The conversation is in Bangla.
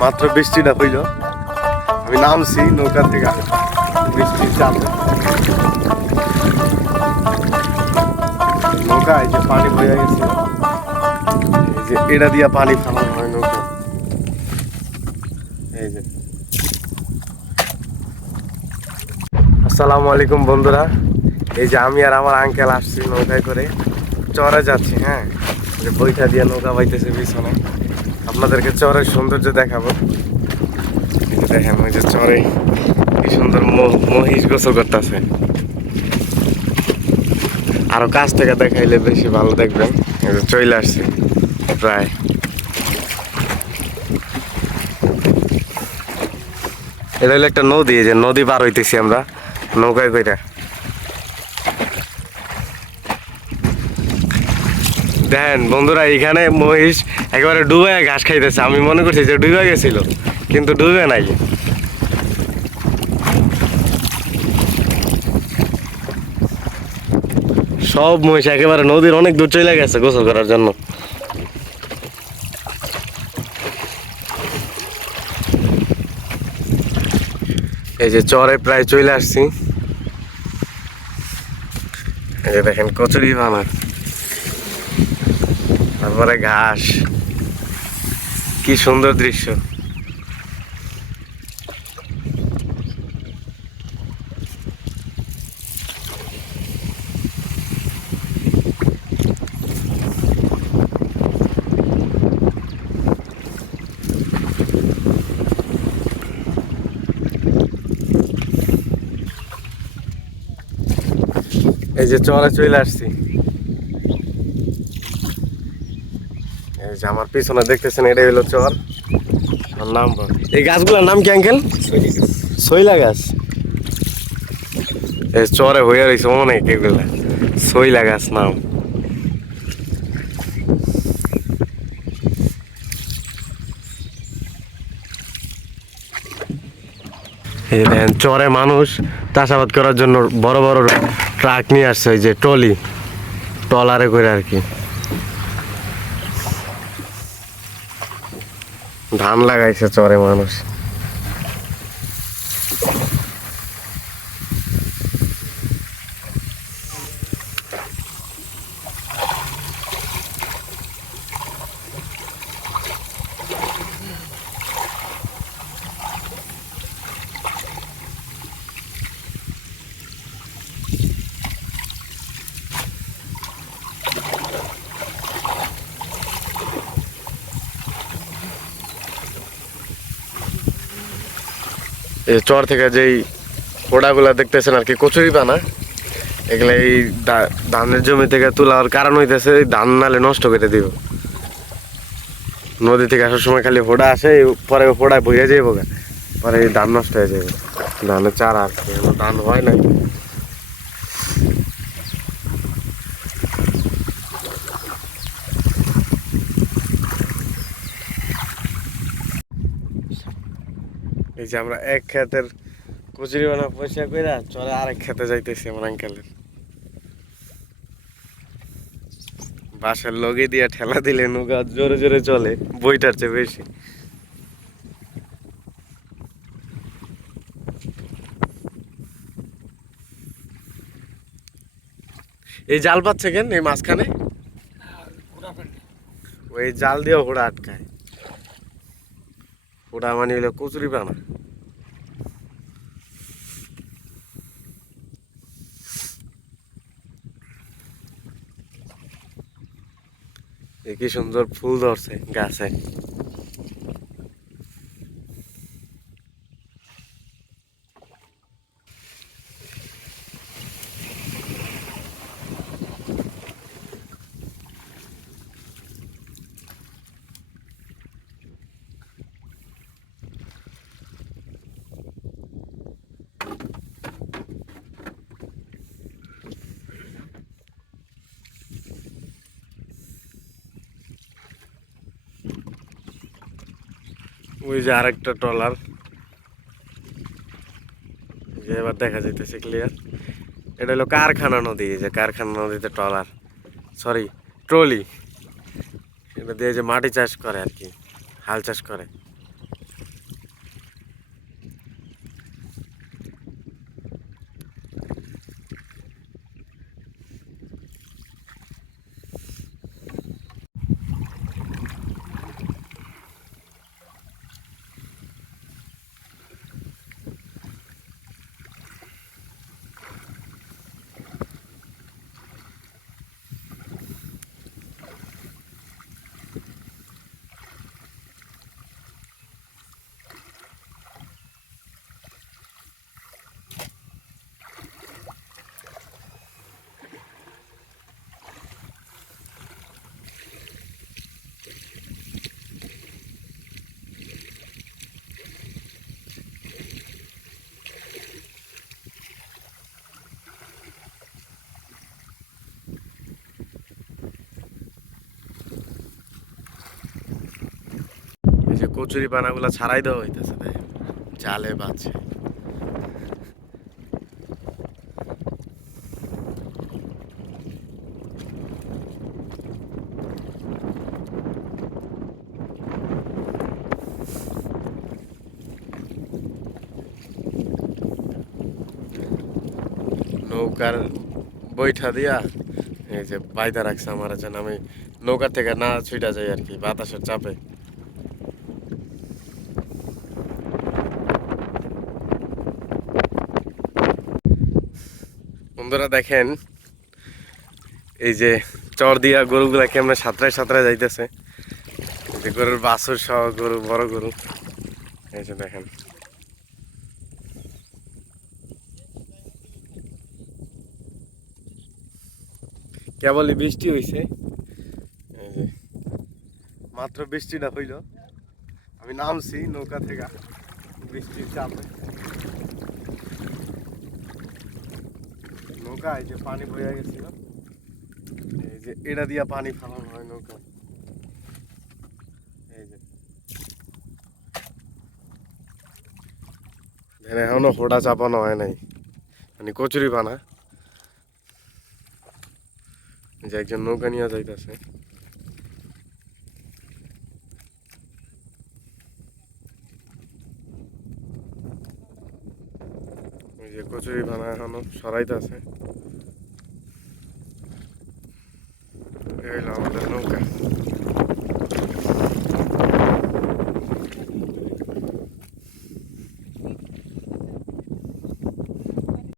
মাত্র বৃষ্টিটা হইল। আমি নামছি নৌকা থেকে বৃষ্টি চাপ। নৌকা যে পানি হয়ে গেছে। যে এটা দিয়া পানি ফালানো হয় নৌকা। এই যে। আসসালামু আলাইকুম বন্ধুরা। এই যে আমি আর আমার আঙ্কেল আসছি নৌকায় করে। চরে যাচ্ছি হ্যাঁ। যে বইটা দিয়ে নৌকা বাইতেছে পিছনে। আপনাদেরকে চরের সৌন্দর্য দেখাবো। দেখেন, ওই যে চরে কি সুন্দর মহিষ গোসল করতেছে। আরও কাছ থেকে দেখাইলে বেশি ভালো দেখবেন। চলে আসছে, প্রায়। এটা হলো একটা নদী যে নদী পার হইতেছি আমরা, নৌকায় কইরা। দেখেন বন্ধুরা, এখানে মহিষ একেবারে ডুবে ঘাস খাইতেছে। আমি মনে করছি যে ডুবে গেছিল, কিন্তু ডুবে নাই। সব মহিষ একেবারে নদীর অনেক দূর চলে গেছে গোসল করার জন্য। এই যে চরে প্রায় চলে আসছি। এই যে দেখেন কচুরি বানা তারপরে ঘাস। কি সুন্দর দৃশ্য। এই যে চরে চলে আসছি। এই যে আমার পিছনে দেখতেছেন এটাই হলো চর। আর নাম এই গাছগুলোর নাম কি আঙ্কেল? সইলা গাছ। এই চরে হয়ে রয়েছে অনেক এগুলা। সইলা গাছ নাম। এই দেখেন চরে মানুষ চাষাবাদ করার জন্য বড় বড় ট্রাক নিয়ে আসছে এই যে টলি টলারে করে আর কি। ধান লাগাইছে চরে মানুষ। চর থেকে যেই পোড়াগুলা দেখতেছেন আর কি, কচুরি পানা এগুলো এই ধানের জমি থেকে তোলার কারণ হইতেছে ধান নালে নষ্ট করে দিব। নদী থেকে আসার সময় খালি ফোড়া আসে পরে ফোড়ায় বইয়া যাইব। পরে ধান নষ্ট হয়ে যাবে ধানের চারা আর ধান হয় নাই। এই যে আমরা এক ক্ষেতের কচুরি বানা পয়সা কইরা চলে আরেক খেতে যাইতেছি আমার আঙ্কেলের। বাসার লগে দিয়া ঠেলা দিলে নৌকা জোরে জোরে চলে বইটার চেয়ে বেশি। এই জাল পাচ্ছে কেন এই মাঝখানে? ওই জাল দিয়ে ঘোড়া আটকায়। ওটা মানে হলো কচুরি পানা কি সুন্দর ফুল ধরছে গাছে। ওই যে আরেকটা ট্রলার। যে এবার দেখা যাইতেছে ক্লিয়ার এটা হলো কারখানা নদী যে কারখানা নদীতে ট্রলার। Sorry trolley. এটা দিয়ে যে মাটি চাষ করে আর কি, হাল চাষ করে যে কচুরি পানাগুলো ছাড়াই দেওয়া হইতেছে, তাই জালে বাজছে নৌকার বৈঠা দিয়া এই যে বাইদা রাখছে আমার, যেন আমি নৌকা থেকে না ছুটা যাই আর কি, বাতাসের চাপে। বন্ধুরা দেখেন, এই যে চর দিয়া গরুগুলা কেমনে সাঁতরায় সাঁতরায় যাইতেছে। যে গরুর বাছুর সহ গরু, বড় গরু। এই যে দেখেন। কেবলই বৃষ্টি হয়েছে মাত্র বৃষ্টিটা হইল। আমি নামছি নৌকা থেকে, বৃষ্টির চাপে। নৌকা, এই যে পানি বয়ে গেছিল। এই যে এটা দিয়া পানি ফালানো হয় নৌকা। এই যে। এখানে হোড়া চাপানো হয় নাই। মানে কচুরি বানা যে একজন নৌকা নিয়ে যাইতেছে। যে কচুরি বানায় এখনও সরাইতেছে এই হইল আমাদের নৌকা।